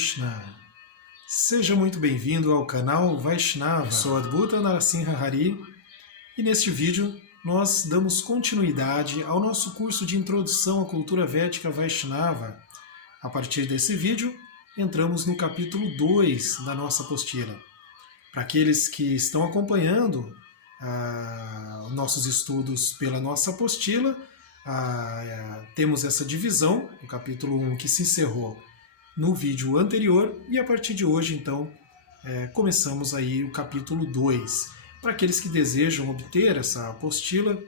Krishna. Seja muito bem-vindo ao canal Vaishnava. Sou Adbhuta Narasimha Hari e neste vídeo nós damos continuidade ao nosso curso de Introdução à Cultura Védica Vaishnava. A partir desse vídeo, entramos no capítulo 2 da nossa apostila. Para aqueles que estão acompanhando nossos estudos pela nossa apostila, temos essa divisão, o capítulo 1 que se encerrou no vídeo anterior, e a partir de hoje, então, começamos aí o capítulo 2. Para aqueles que desejam obter essa apostila,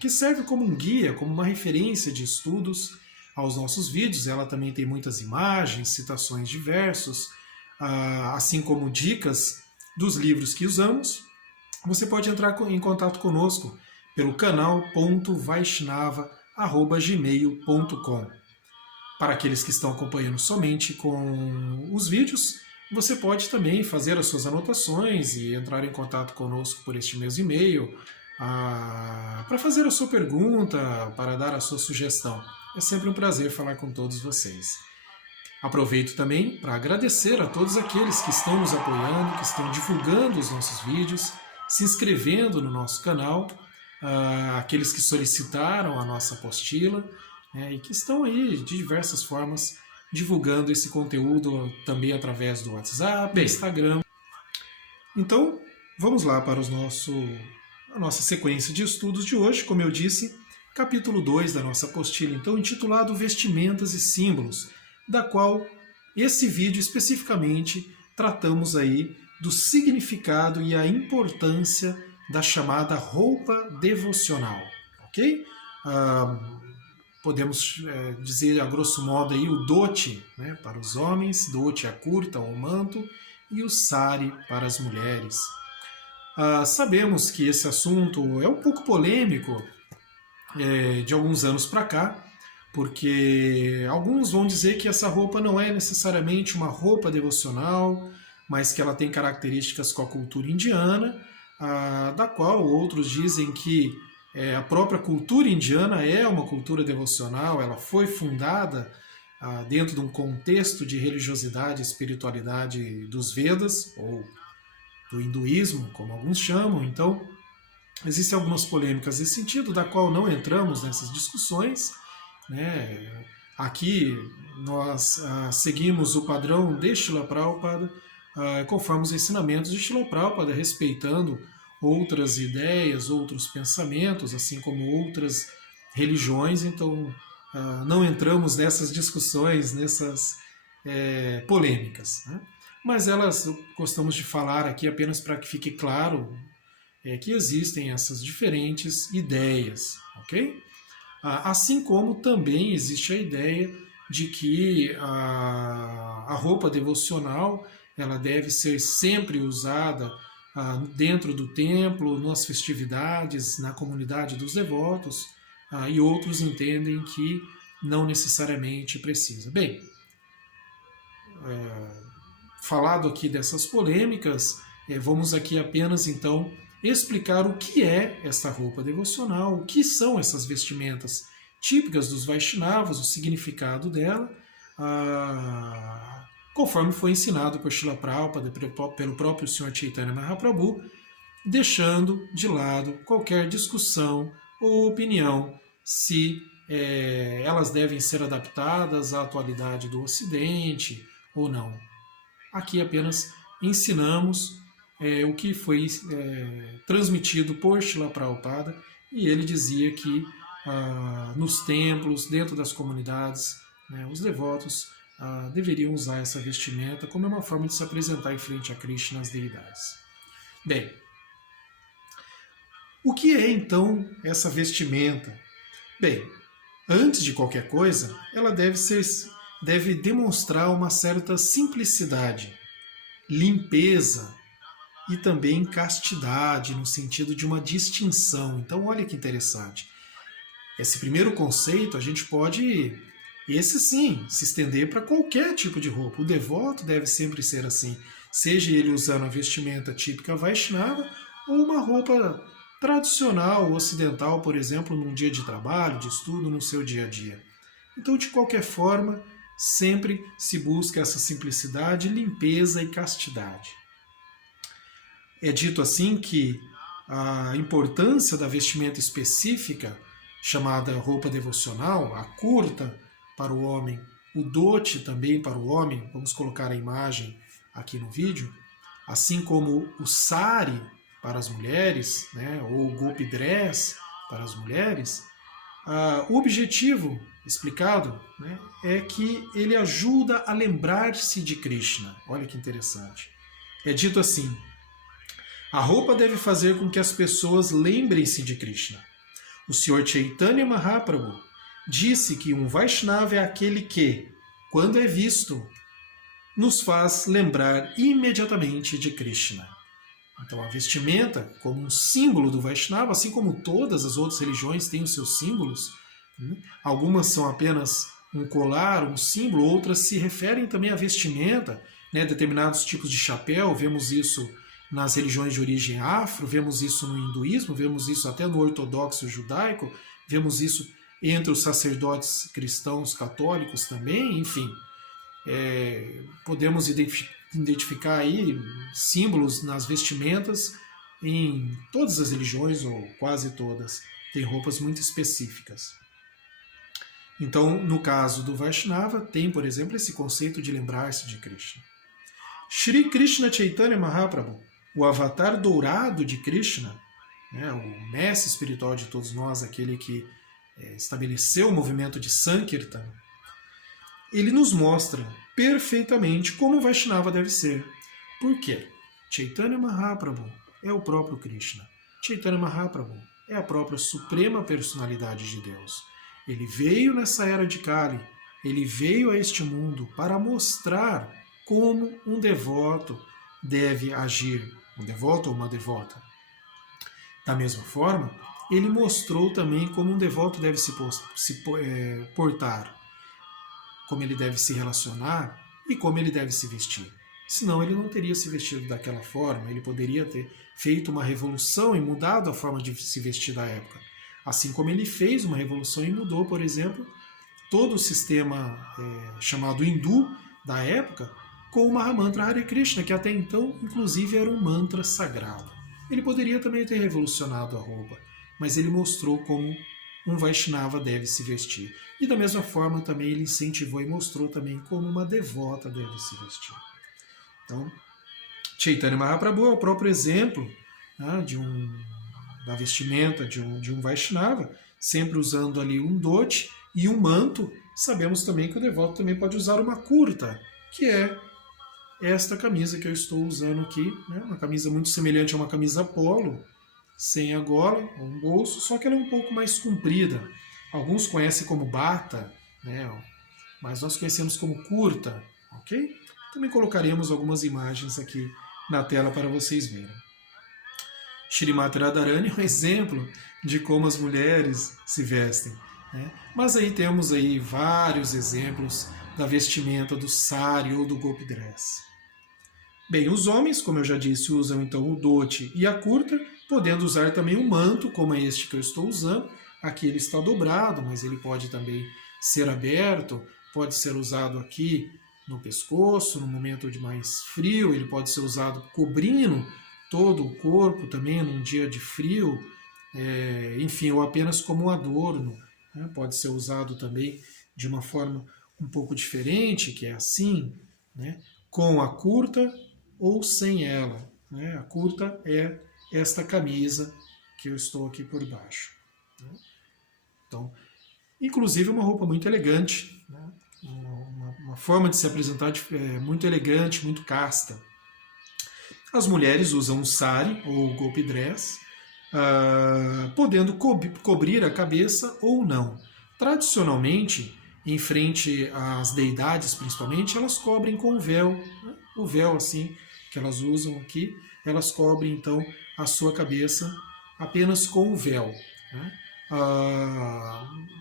que serve como um guia, como uma referência de estudos aos nossos vídeos, ela também tem muitas imagens, citações de versos, assim como dicas dos livros que usamos. Você pode entrar em contato conosco pelo canal.vaishnava@gmail.com. Para aqueles que estão acompanhando somente com os vídeos, você pode também fazer as suas anotações e entrar em contato conosco por este mesmo e-mail para fazer a sua pergunta, para dar a sua sugestão. É sempre um prazer falar com todos vocês. Aproveito também para agradecer a todos aqueles que estão nos apoiando, que estão divulgando os nossos vídeos, se inscrevendo no nosso canal, aqueles que solicitaram a nossa apostila, e que estão aí de diversas formas divulgando esse conteúdo também através do WhatsApp, Instagram. Então, vamos lá para a nossa sequência de estudos de hoje. Como eu disse, capítulo 2 da nossa apostila, então, intitulado Vestimentas e Símbolos, da qual esse vídeo especificamente tratamos aí do significado e a importância da chamada roupa devocional, ok? Podemos dizer a grosso modo aí o dhoti, né, para os homens, dhoti a curta ou manto, e o sari para as mulheres. Sabemos que esse assunto é um pouco polêmico de alguns anos para cá, porque alguns vão dizer que essa roupa não é necessariamente uma roupa devocional, mas que ela tem características com a cultura indiana, da qual outros dizem que a própria cultura indiana é uma cultura devocional, ela foi fundada dentro de um contexto de religiosidade e espiritualidade dos Vedas, ou do hinduísmo, como alguns chamam. Então, existem algumas polêmicas nesse sentido, da qual não entramos nessas discussões, né? Aqui nós seguimos o padrão de Srila Prabhupada, conforme os ensinamentos de Srila Prabhupada, respeitando outras ideias, outros pensamentos, assim como outras religiões. Então, não entramos nessas discussões, nessas polêmicas, né? Mas elas gostamos de falar aqui apenas para que fique claro que existem essas diferentes ideias, ok? Assim como também existe a ideia de que a roupa devocional ela deve ser sempre usada dentro do templo, nas festividades, na comunidade dos devotos, e outros entendem que não necessariamente precisa. Bem, falado aqui dessas polêmicas, vamos aqui apenas então explicar o que é essa roupa devocional, o que são essas vestimentas típicas dos Vaishnavas, o significado dela, conforme foi ensinado por Srila Prabhupada, pelo próprio Sr. Chaitanya Mahaprabhu, deixando de lado qualquer discussão ou opinião se elas devem ser adaptadas à atualidade do Ocidente ou não. Aqui apenas ensinamos o que foi transmitido por Srila Prabhupada, e ele dizia que nos templos, dentro das comunidades, os devotos deveriam usar essa vestimenta como uma forma de se apresentar em frente a Krishna, as deidades. Bem, o que é então essa vestimenta? Bem, antes de qualquer coisa, ela deve demonstrar uma certa simplicidade, limpeza e também castidade, no sentido de uma distinção. Então, olha que interessante. Esse primeiro conceito a gente pode, esse sim, se estender para qualquer tipo de roupa. O devoto deve sempre ser assim, seja ele usando a vestimenta típica Vaishnava ou uma roupa tradicional ocidental, por exemplo, num dia de trabalho, de estudo, no seu dia a dia. Então, de qualquer forma, sempre se busca essa simplicidade, limpeza e castidade. É dito assim que a importância da vestimenta específica, chamada roupa devocional, a curta para o homem, o dote também para o homem, vamos colocar a imagem aqui no vídeo, assim como o sari para as mulheres, né, ou o golpe dress para as mulheres, o objetivo explicado, né, é que ele ajuda a lembrar-se de Krishna. Olha que interessante. É dito assim: a roupa deve fazer com que as pessoas lembrem-se de Krishna. O Sr. Chaitanya Mahaprabhu disse que um Vaishnava é aquele que, quando é visto, nos faz lembrar imediatamente de Krishna. Então a vestimenta, como um símbolo do Vaishnava, assim como todas as outras religiões têm os seus símbolos, algumas são apenas um colar, um símbolo, outras se referem também à vestimenta, né, determinados tipos de chapéu, vemos isso nas religiões de origem afro, vemos isso no hinduísmo, vemos isso até no ortodoxo judaico, vemos isso entre os sacerdotes cristãos católicos também, enfim. Podemos identificar aí símbolos nas vestimentas em todas as religiões, ou quase todas, tem roupas muito específicas. Então, no caso do Vaishnava, tem, por exemplo, esse conceito de lembrar-se de Krishna. Shri Krishna Chaitanya Mahaprabhu, o avatar dourado de Krishna, né, o mestre espiritual de todos nós, aquele que estabeleceu o movimento de Sankirtan, ele nos mostra perfeitamente como o Vaishnava deve ser. Por quê? Chaitanya Mahaprabhu é o próprio Krishna. Chaitanya Mahaprabhu é a própria suprema personalidade de Deus. Ele veio nessa era de Kali, ele veio a este mundo para mostrar como um devoto deve agir, um devoto ou uma devota. Da mesma forma, ele mostrou também como um devoto deve se portar, como ele deve se relacionar e como ele deve se vestir. Senão ele não teria se vestido daquela forma, ele poderia ter feito uma revolução e mudado a forma de se vestir da época. Assim como ele fez uma revolução e mudou, por exemplo, todo o sistema chamado hindu da época com o Mahamantra Hare Krishna, que até então, inclusive, era um mantra sagrado. Ele poderia também ter revolucionado a roupa, mas ele mostrou como um Vaishnava deve se vestir. E da mesma forma também ele incentivou e mostrou também como uma devota deve se vestir. Então, Chaitanya Mahaprabhu é o próprio exemplo, né, da vestimenta de um Vaishnava, sempre usando ali um dote e um manto. Sabemos também que o devoto também pode usar uma kurta, que é esta camisa que eu estou usando aqui, né, uma camisa muito semelhante a uma camisa polo, sem a gola, um bolso, só que ela é um pouco mais comprida. Alguns conhecem como bata, né, mas nós conhecemos como kurta, ok? Também colocaremos algumas imagens aqui na tela para vocês verem. Shrimati Radharani é um exemplo de como as mulheres se vestem, né? Mas aí temos aí vários exemplos da vestimenta do sari ou do golpe dress. Bem, os homens, como eu já disse, usam então o dote e a kurta, podendo usar também um manto, como é este que eu estou usando. Aqui ele está dobrado, mas ele pode também ser aberto, pode ser usado aqui no pescoço, no momento de mais frio, ele pode ser usado cobrindo todo o corpo também num dia de frio, enfim, ou apenas como um adorno, né? Pode ser usado também de uma forma um pouco diferente, que é assim, né? Com a kurta ou sem ela, né? A kurta é esta camisa que eu estou aqui por baixo, né? Então, inclusive uma roupa muito elegante, né? Uma forma de se apresentar muito elegante, muito casta. As mulheres usam o sari ou o golpe dress, podendo cobrir a cabeça ou não. Tradicionalmente, em frente às deidades principalmente, elas cobrem com o véu, né? O véu assim que elas usam aqui, elas cobrem então a sua cabeça apenas com o véu, né?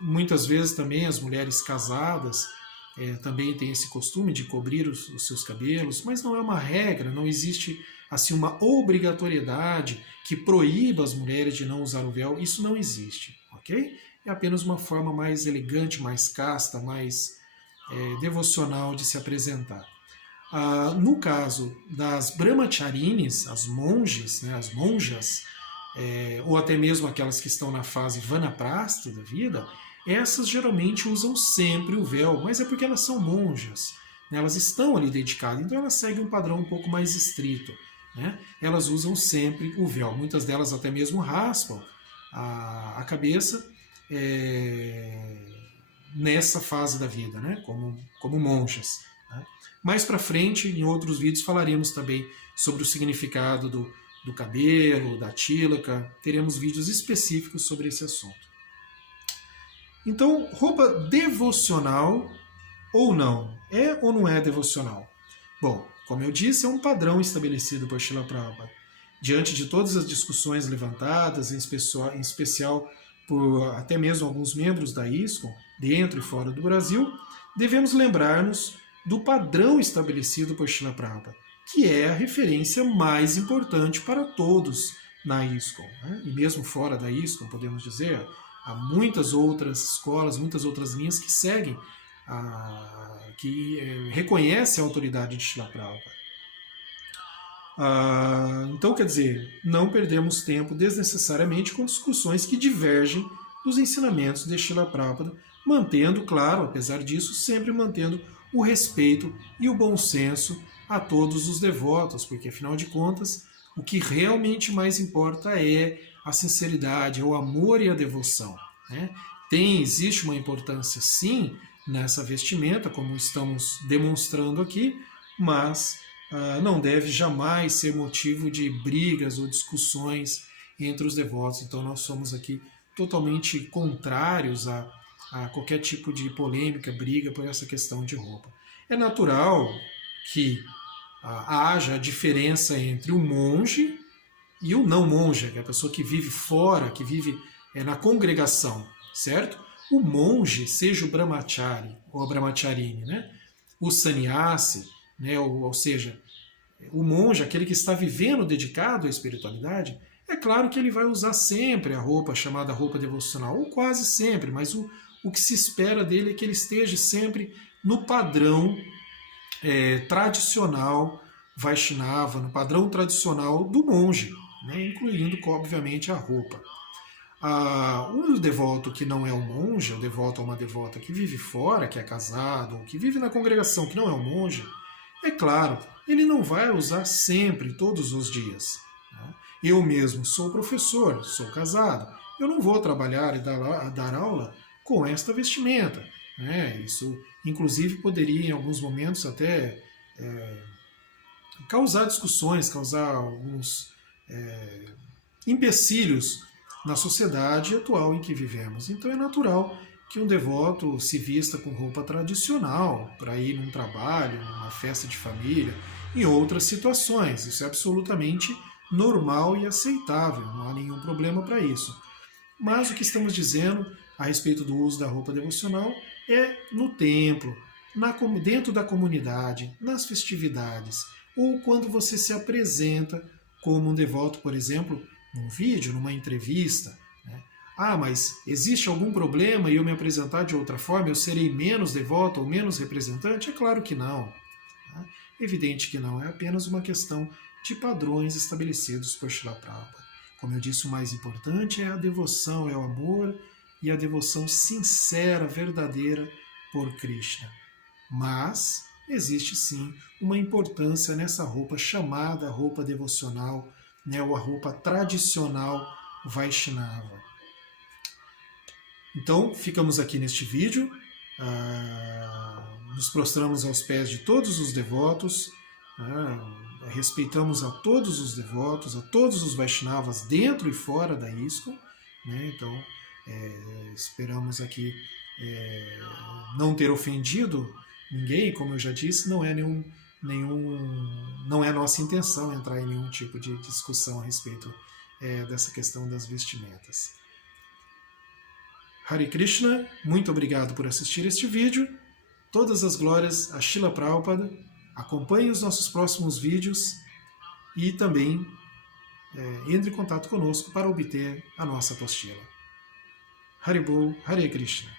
Muitas vezes também as mulheres casadas também têm esse costume de cobrir os seus cabelos, mas não é uma regra, não existe assim uma obrigatoriedade que proíba as mulheres de não usar o véu, isso não existe, ok? É apenas uma forma mais elegante, mais casta, mais devocional de se apresentar. No caso das brahmacharinis, as monges, né, as monjas, ou até mesmo aquelas que estão na fase vanaprastha da vida, essas geralmente usam sempre o véu, mas é porque elas são monjas, né, elas estão ali dedicadas, então elas seguem um padrão um pouco mais estrito. Né? Elas usam sempre o véu, muitas delas até mesmo raspam a cabeça nessa fase da vida, né? como monjas. Né? Mais para frente, em outros vídeos, falaremos também sobre o significado do cabelo, da tílaca, teremos vídeos específicos sobre esse assunto. Então, roupa devocional ou não? É ou não é devocional? Bom, como eu disse, é um padrão estabelecido por Srila Prabhupada. Diante de todas as discussões levantadas, em especial por até mesmo alguns membros da ISKCON, dentro e fora do Brasil, devemos lembrar-nos do padrão estabelecido por Srila Prabhupada, que é a referência mais importante para todos na ISKCON. Né? E mesmo fora da ISKCON, podemos dizer, há muitas outras escolas, muitas outras linhas que seguem, que reconhecem a autoridade de Srila Prabhupada. Então, quer dizer, não perdemos tempo desnecessariamente com discussões que divergem dos ensinamentos de Srila Prabhupada, mantendo, claro, apesar disso, sempre mantendo o respeito e o bom senso a todos os devotos, porque, afinal de contas, o que realmente mais importa é a sinceridade, é o amor e a devoção. Né? Existe uma importância, sim, nessa vestimenta, como estamos demonstrando aqui, mas não deve jamais ser motivo de brigas ou discussões entre os devotos. Então nós somos aqui totalmente contrários a qualquer tipo de polêmica, briga por essa questão de roupa. É natural que haja a diferença entre o monge e o não monge, que é a pessoa que vive fora, que vive na congregação, certo? O monge, seja o brahmachari ou a brahmacharini, né? O sannyasi, né? ou seja, o monge, aquele que está vivendo dedicado à espiritualidade, é claro que ele vai usar sempre a roupa chamada roupa devocional, ou quase sempre, mas o que se espera dele é que ele esteja sempre no padrão tradicional Vaishnava, no padrão tradicional do monge, né? Incluindo, obviamente, a roupa. Um devoto que não é um monge, um devoto ou uma devota que vive fora, que é casado, ou que vive na congregação que não é um monge, é claro, ele não vai usar sempre, todos os dias. Né? Eu mesmo sou professor, sou casado, eu não vou trabalhar e dar aula com esta vestimenta. Né? Isso, inclusive, poderia, em alguns momentos, até causar discussões, causar alguns empecilhos na sociedade atual em que vivemos. Então é natural que um devoto se vista com roupa tradicional para ir num trabalho, numa festa de família, em outras situações. Isso é absolutamente normal e aceitável, não há nenhum problema para isso. Mas o que estamos dizendo a respeito do uso da roupa devocional é no templo, dentro da comunidade, nas festividades, ou quando você se apresenta como um devoto, por exemplo, num vídeo, numa entrevista. Né? Mas existe algum problema e eu me apresentar de outra forma, eu serei menos devoto ou menos representante? É claro que não. Tá? Evidente que não, é apenas uma questão de padrões estabelecidos por Srila Prabhupada. Como eu disse, o mais importante é a devoção, é o amor e a devoção sincera, verdadeira por Krishna. Mas existe sim uma importância nessa roupa chamada roupa devocional, né, ou a roupa tradicional Vaishnava. Então, ficamos aqui neste vídeo, nos prostramos aos pés de todos os devotos, respeitamos a todos os devotos, a todos os Vaishnavas dentro e fora da ISKCON, né, então esperamos aqui não ter ofendido ninguém, como eu já disse, não é nossa intenção entrar em nenhum tipo de discussão a respeito dessa questão das vestimentas. Hare Krishna, muito obrigado por assistir este vídeo. Todas as glórias a Srila Prabhupada. Acompanhe os nossos próximos vídeos e também entre em contato conosco para obter a nossa apostila. Hare Bol, Hare Krishna.